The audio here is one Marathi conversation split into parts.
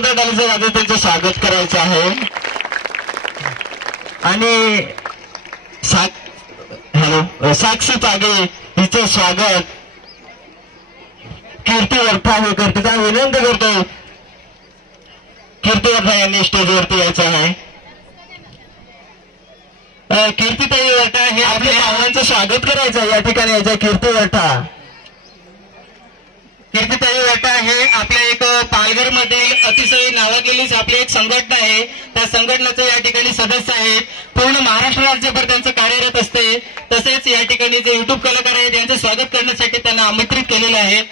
जोरदार टाळीच्या वाजवून त्यांचं स्वागत करायचं आहे. आणि साक्षी पागे हिचं स्वागत कीर्ती वरठा हे करते. त्या विनंती करतो कीर्ती वरठा यांनी स्टेजवरती यायचं आहे. कीर्तीताई वरठा हे आपल्या पाहुण्यांचं स्वागत करायचं या ठिकाणी यायचं. कीर्ती वरठा कीर्तीताई वरठा हे आपल्या एक पालघरमधील अतिशय नावाजलेली आपली एक संघटना आहे. त्या संघटनेचे या ठिकाणी सदस्य आहेत. पूर्ण महाराष्ट्र राज्यभर त्यांचं कार्यरत असते. तसेच या ठिकाणी जे युट्यूब कलाकार आहेत त्यांचं स्वागत करण्यासाठी त्यांना आमंत्रित केलेलं आहे.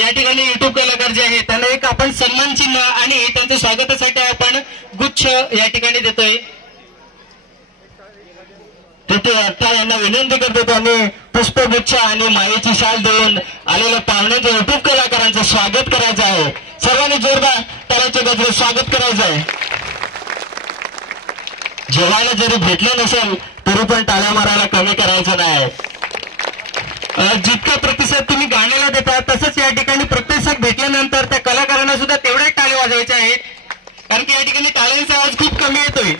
या ठिकाणी युट्यूब कलाकार जे आहेत त्यांना एक आपण सन्मान चिन्ह आणि त्यांच्या स्वागतासाठी आपण गुच्छ या ठिकाणी देतोय. तिथे आता यांना विनंती करतो त्यांनी पुष्पगुच्छ आणि मायेची शाल देऊन आलेल्या पाहुण्यांच्या युट्यूब कलाकारांचं स्वागत करायचं आहे. सर्वांनी जोरदार टाळ्यांच्या गजरात स्वागत करायचं आहे. जेवायला जरी भेटलं नसेल तरी पण टाळ्या मारायला कमी करायचं नाही. जितका प्रतिसाद तुम्ही गाण्याला देता तसंच या ठिकाणी प्रतिसाद भेटल्यानंतर त्या कलाकारांना सुद्धा तेवढेच टाळे वाजवायचे आहेत. कारण की या ठिकाणी टाळ्यांचा आवाज खूप कमी येतोय.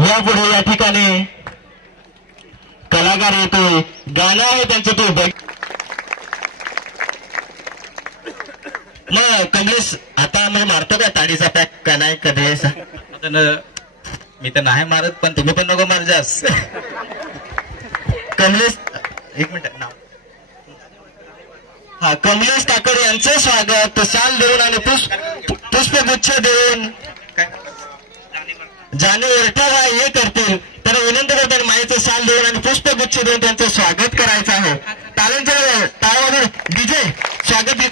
यापुढे या ठिकाणी कलाकार येतोय. गाणं आहे त्यांचं तो मग कमलेश आता म्हणजे मारतो का टाळीचा पॅक का नाही कधी? मी तर नाही मारत पण तुम्ही पण नको मार जास. कमलेश एक मिनिट नाव कमलेश ठाकरे यांचं स्वागत शाल देऊन आणि पुष्पगुच्छ देऊन जाणे वरठा हे करतील. त्यांना विनंती करतात मायेचं शाल देऊन आणि पुष्पगुच्छ देऊन त्यांचं स्वागत करायचं आहे. टाळ्यांच्या टाळ्यावर डीजे स्वागत.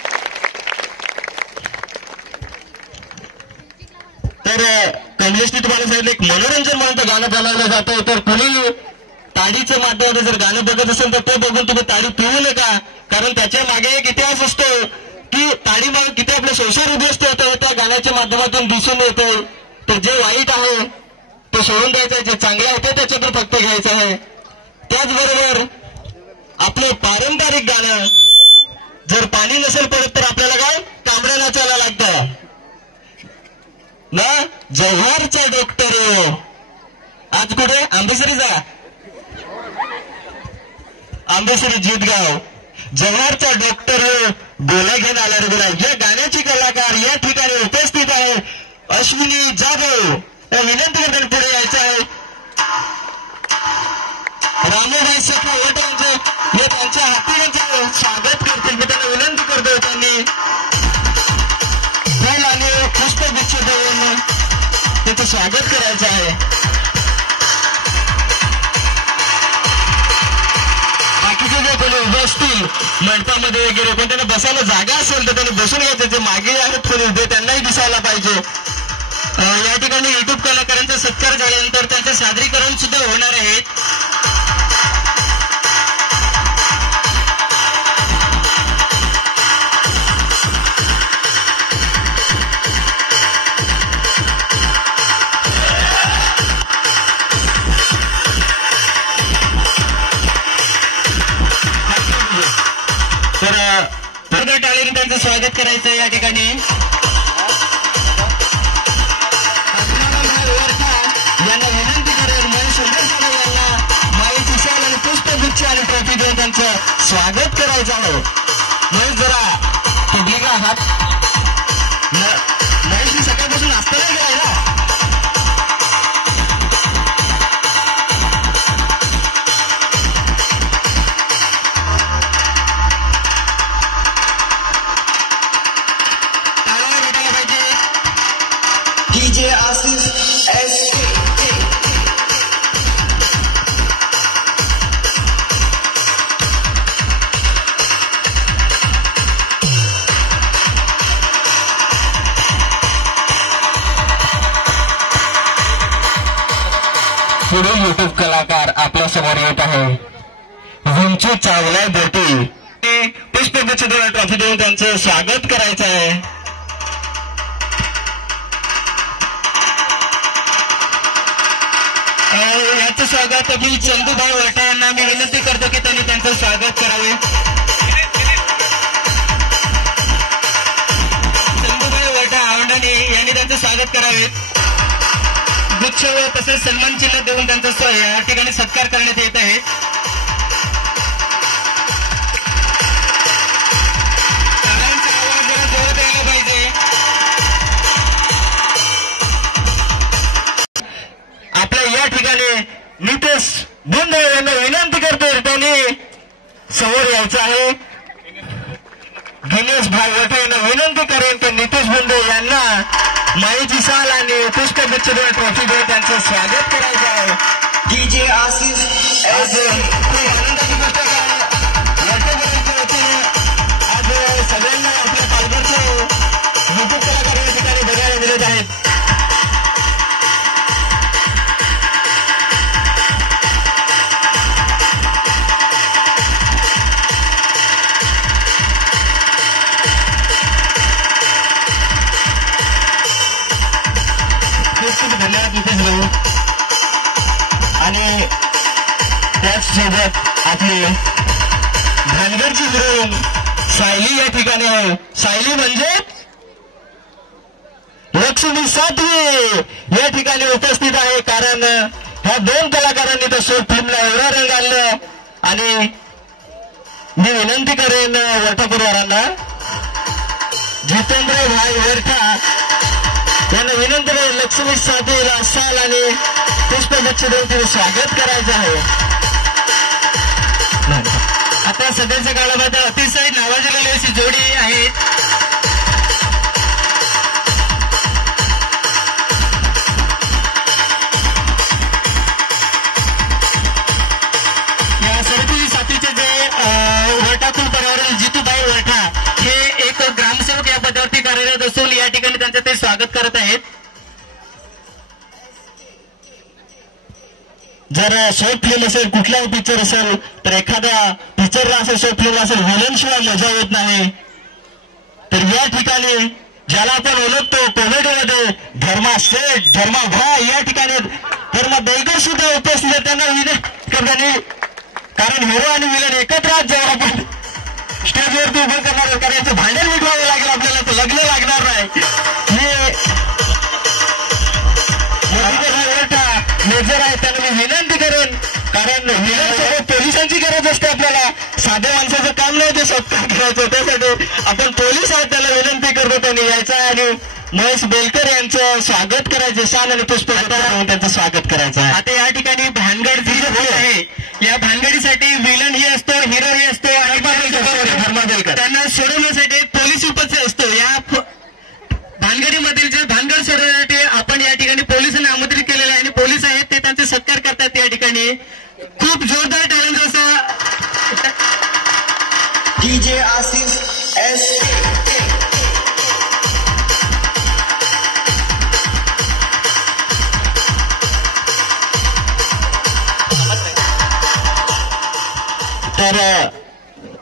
तर कमलेशने तुम्हाला सांगितलं एक मनोरंजन म्हणून गाणं बनवलं जातं. तर कुणी ताडीच्या माध्यमातून जर गाणं बघत असेल तर ते बघून तुम्ही ताडी पिऊ नका. कारण त्याच्या मागे एक इतिहास असतो की ताडी मागे किती आपले संसार उद्ध्वस्त होतं त्या गाण्याच्या माध्यमातून दिसून येतो. तर जे वाईट आहे ते सोडून द्यायचं आहे. जे चांगलं आहे ते त्याच्यातून फक्त घ्यायचं आहे. त्याचबरोबर आपलं पारंपरिक गाणं जर पाणी नसेल पडत तर आपल्याला काय कांबड्या नाचायला लागतं ना. जव्हारचा डॉक्टर आज कुठे आंबेसरी जा आंबेसरी जीतगाव जव्हारचा डॉक्टर गोला घेऊन आला रे. या गाण्याची कलाकार या ठिकाणी उपस्थित आहे अश्विनी जाधव. विनंती करताना पुढे यायचं आहे. रामोबाई सखा वट हे त्यांच्या हातीने स्वागत करतील. मी त्यांना विनंती करतो त्यांनी फुल आणि पुष्पगुच्छ देऊन त्याचं स्वागत करायचं आहे. बाकीचे जे कोणी उभे असतील मंडपामध्ये वगैरे पण त्यांना बसायला जागा असेल तर त्यांनी बसून घ्यायचं. जे मागे आहेत कोणी उभे त्यांनाही दिसायला पाहिजे. या ठिकाणी युट्यूब कलाकारांचा सत्कार झाल्यानंतर त्यांचं सादरीकरण सुद्धा होणार आहे. तर टाळीने त्यांचं स्वागत करायचं या ठिकाणी. यांना विनंती करेल महेश यांना माईची शाल आणि पुष्पगुच्छ आणि ट्रॉफी देऊन त्यांचं स्वागत करायचं आहे. महेश जरा तुम्ही का आहात महेशनी सकाळपासून नाश्ता नाही केलाय ना. पुढे युट्यूब कलाकार आपल्या समोर येत आहे. विंचू चावला बोटी पुष्पगुच्छ देऊन ट्रॉफी देऊन त्यांचं स्वागत करायचं आहे. याचं स्वागत मी चंदूभाई वरठा यांना मी विनंती करतो की त्यांनी त्यांचं स्वागत करावे. स्वागत करावेत. गुच्छ व तसेच सन्मान चिन्ह देऊन त्यांचा या ठिकाणी सत्कार करण्यात येत आहे. टाळ्यांचा आवाज जरा जोरात यायला पाहिजे. आपल्या या ठिकाणी नितेश बुंदे यांना विनंती करतो त्यांनी समोर यायचं आहे. गिनेश भाई वठे यांना विनंती करेन की नितेश बुंदे यांना माईची शाल आणि पुष्पगुच्छ देऊन ट्रॉफी देऊन त्यांचं स्वागत करायचं आहे. डीजे आशिष आज खूप आनंदाची गोष्ट आहे. वर्षभराच्या वतीने आज सगळ्यांना आपल्या पालघरचे युट्यूब कलाकार या ठिकाणी बघायला मिळत आहेत. खूप धन्यवाद नितेश भाऊ. आणि त्याचसोबत आपली भानगडची हिरोईन सायली या ठिकाणी आहे. सायली म्हणजे लक्ष्मी सातवी या ठिकाणी उपस्थित आहे. कारण ह्या दोन कलाकारांनी तर शोध फिल्मला एवढा रंग आणलं. आणि मी विनंती करेन वरठा परिवारांना जितेंद्र भाई वरठा यांना विनंती करेन लक्ष्मी सातवीला शाल आणि पुष्पगुच्छ देऊन तिथे स्वागत करायचं आहे. आता सध्याच्या काळामध्ये अतिशय नावाजलेली अशी जोडी आहे. या सरकारी साथीचे जे वरठाकुल परिवारातील जितूभाई वरठा हे एक ग्रामसेवक या पदावरती कार्यरत असून या ठिकाणी त्यांचं ते स्वागत करत आहेत. जर शॉर्ट फिल्म असेल कुठलाही पिक्चर असेल तर एखाद्या पिक्चरला असेल शॉर्ट फिल्म असेल विलन शिवाय मजा येत नाही. तर या ठिकाणी ज्याला आपण ओळखतो कॉमेडीमध्ये धर्मा शेठ धर्मा भाई या ठिकाणी धर्मा दहीकर सुद्धा उपस्थित आहे. त्यांना विनंती करताना कारण हिरो आणि विलन एकत्र जेव्हा आपण स्टेजवरती उभं करणार कारण याचं भांडण मिटवावं लागेल आपल्याला तर लग्न लागणार नाही. मेजर आहे त्यांना मी विनंती करेन कारण पोलिसांची गरज असते. आपल्याला साध्या माणसाचं काम नाही ते सत्कार करायचं. त्यासाठी आपण पोलीस आहेत त्याला विनंती करतो त्यांनी यायचं आणि महेश बेलकर यांचं स्वागत करायचं. शाल आणि पुष्पगुच्छ त्यांचं स्वागत करायचं आहे. आता या ठिकाणी भानगड जी आहे या भानगडीसाठी विलन ही असतो हिरो ही असतो धर्मा बेलकर त्यांना सोडवण्यासाठी पोलीस उपस्थित असतो. या भानगडीमधील जे भानगड सोडवण्यासाठी आपण या ठिकाणी पोलिसांना आमंत्रित केलेलं आहे आणि पोलीस आहेत ते त्यांचे सत्कार करतात. या ठिकाणी खूप जोरदार टॅलेंट असं डीजे आशिष एस तर